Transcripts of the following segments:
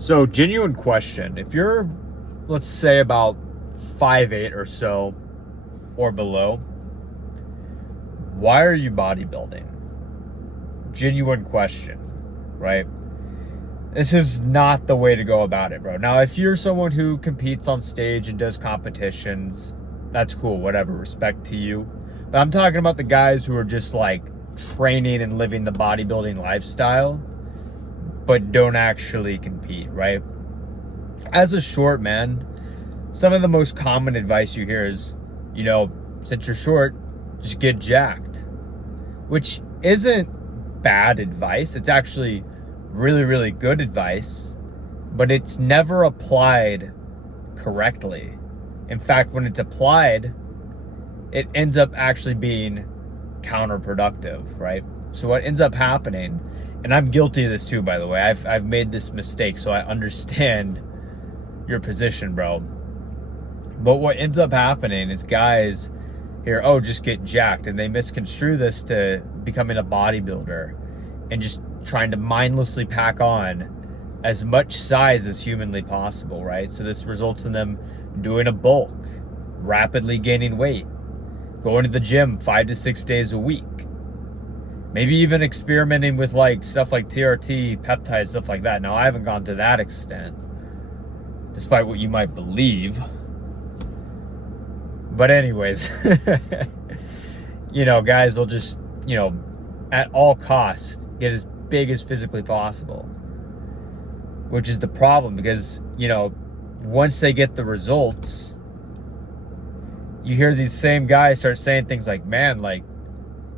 So, genuine question. If you're, let's say, about 5'8" or so or below, why are you bodybuilding? Genuine question, right? This is not the way to go about it, bro. Now, if you're someone who competes on stage and does competitions, that's cool, whatever, respect to you. But I'm talking about the guys who are just like training and living the bodybuilding lifestyle, but don't actually compete, right? As a short man, some of the most common advice you hear is, since you're short, just get jacked, which isn't bad advice. It's actually really, really good advice, but it's never applied correctly. In fact, when it's applied, it ends up actually being counterproductive, right? So what ends up happening, and I'm guilty of this too, by the way. I've made this mistake, so I understand your position, bro. But what ends up happening is guys hear, oh, just get jacked, and they misconstrue this to becoming a bodybuilder and just trying to mindlessly pack on as much size as humanly possible, right? So this results in them doing a bulk, rapidly gaining weight, going to the gym 5 to 6 days a week, maybe even experimenting with like stuff like TRT, peptides, stuff like that. Now, I haven't gone to that extent, despite what you might believe. But anyways, guys will just, at all costs, get as big as physically possible, which is the problem because, once they get the results, you hear these same guys start saying things like, man, like,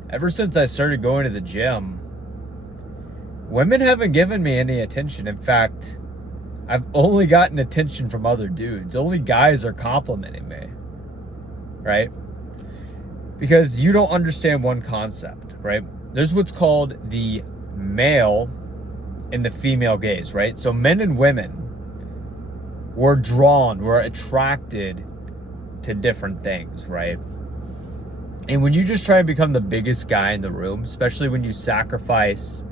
ever since I started going to the gym, women haven't given me any attention. In fact, I've only gotten attention from other dudes. Only guys are complimenting me, right? Because you don't understand one concept, right? There's what's called the male and the female gaze, right? So men and women we're attracted to different things, right? And when you just try and become the biggest guy in the room, especially when you sacrifice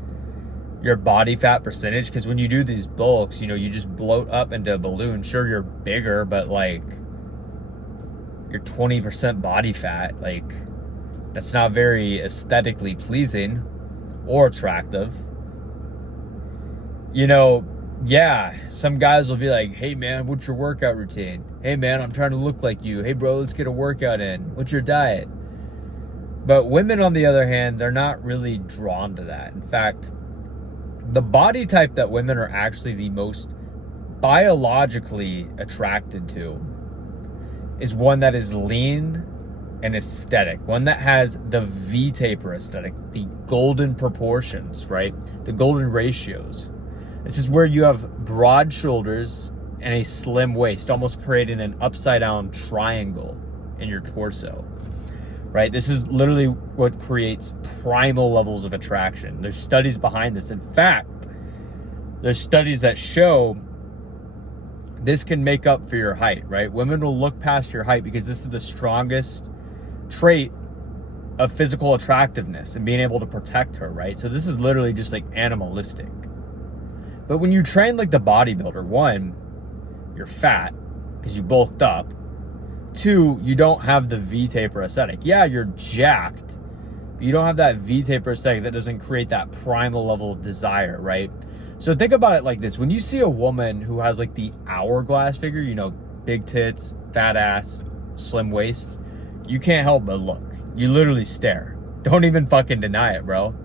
your body fat percentage, because when you do these bulks, you just bloat up into a balloon. Sure, you're bigger, but like you're 20% body fat. Like, that's not very aesthetically pleasing or attractive. Yeah, some guys will be like, hey man, what's your workout routine? Hey man, I'm trying to look like you. Hey bro, let's get a workout in. What's your diet? But women, on the other hand, they're not really drawn to that. In fact, the body type that women are actually the most biologically attracted to is one that is lean and aesthetic, one that has the V-taper aesthetic, the golden proportions, right? The golden ratios. This is where you have broad shoulders and a slim waist, almost creating an upside down triangle in your torso, right? This is literally what creates primal levels of attraction. There's studies behind this. In fact, there's studies that show this can make up for your height, right? Women will look past your height because this is the strongest trait of physical attractiveness and being able to protect her, right? So this is literally just like animalistic. But when you train like the bodybuilder, one, you're fat because you bulked up. Two, you don't have the V-taper aesthetic. Yeah, you're jacked, but you don't have that V-taper aesthetic that doesn't create that primal level of desire, right? So think about it like this. When you see a woman who has like the hourglass figure, big tits, fat ass, slim waist, you can't help but look. You literally stare. Don't even fucking deny it, bro.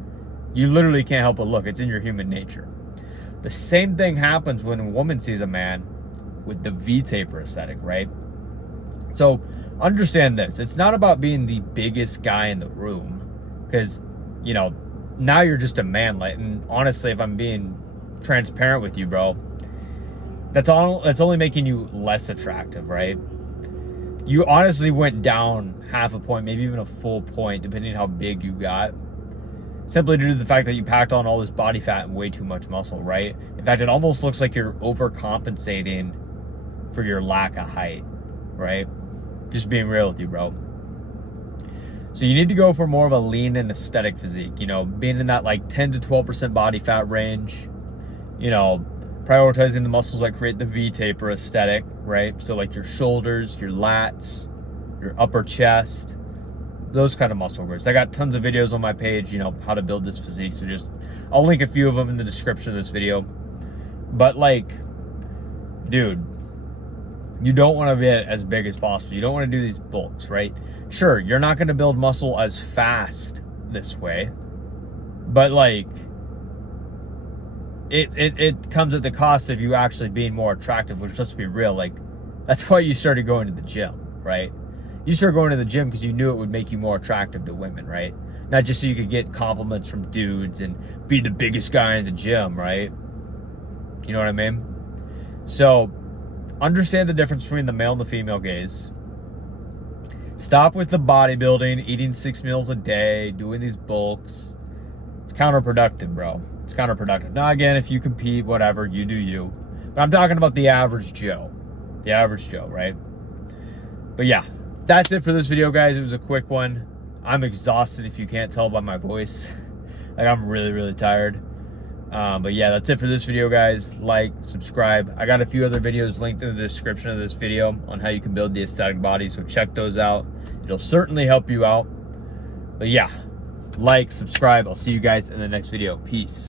You literally can't help but look. It's in your human nature. The same thing happens when a woman sees a man with the V-taper aesthetic, right? So understand this. It's not about being the biggest guy in the room because, now you're just a manlet. And honestly, if I'm being transparent with you, bro, that's only making you less attractive, right? You honestly went down half a point, maybe even a full point, depending on how big you got, simply due to the fact that you packed on all this body fat and way too much muscle, right? In fact, it almost looks like you're overcompensating for your lack of height, right? Just being real with you, bro. So you need to go for more of a lean and aesthetic physique, being in that like 10 to 12% body fat range, prioritizing the muscles that create the V-taper aesthetic, right? So like your shoulders, your lats, your upper chest, those kind of muscle groups. I got tons of videos on my page, you know, how to build this physique. So I'll link a few of them in the description of this video. But like, dude, you don't want to get as big as possible. You don't want to do these bulks, right? Sure, you're not going to build muscle as fast this way, but like, it comes at the cost of you actually being more attractive, which, let's be real, like, that's why you started going to the gym, right? You started going to the gym because you knew it would make you more attractive to women, right? Not just so you could get compliments from dudes and be the biggest guy in the gym, right? You know what I mean? So understand the difference between the male and the female gaze. Stop with the bodybuilding, eating 6 meals a day, doing these bulks. It's counterproductive, bro. It's counterproductive. Now, again, if you compete, whatever, you do you. But I'm talking about the average Joe. The average Joe, right? But yeah, that's it for this video, guys. It was a quick one. I'm exhausted, if you can't tell by my voice. Like, I'm really, really tired. But yeah, that's it for this video, guys. Like, subscribe. I got a few other videos linked in the description of this video on how you can build the aesthetic body, so check those out. It'll certainly help you out. But yeah, like, subscribe. I'll see you guys in the next video. Peace.